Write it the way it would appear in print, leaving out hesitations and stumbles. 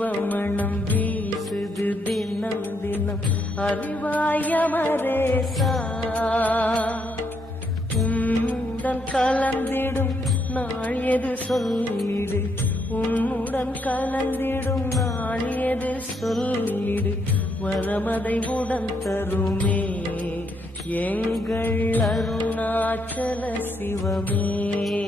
சிவமணம் வீசுது தினம் தினம் அறிவாயமரேசா உன்னுடன் கலந்திடும் நாள் எது சொல்லிடு உன்னுடன் கலந்திடும் நாள் எது சொல்லிடு வரமதை உடன் தருமே எங்கள் அருணாச்சல சிவமே.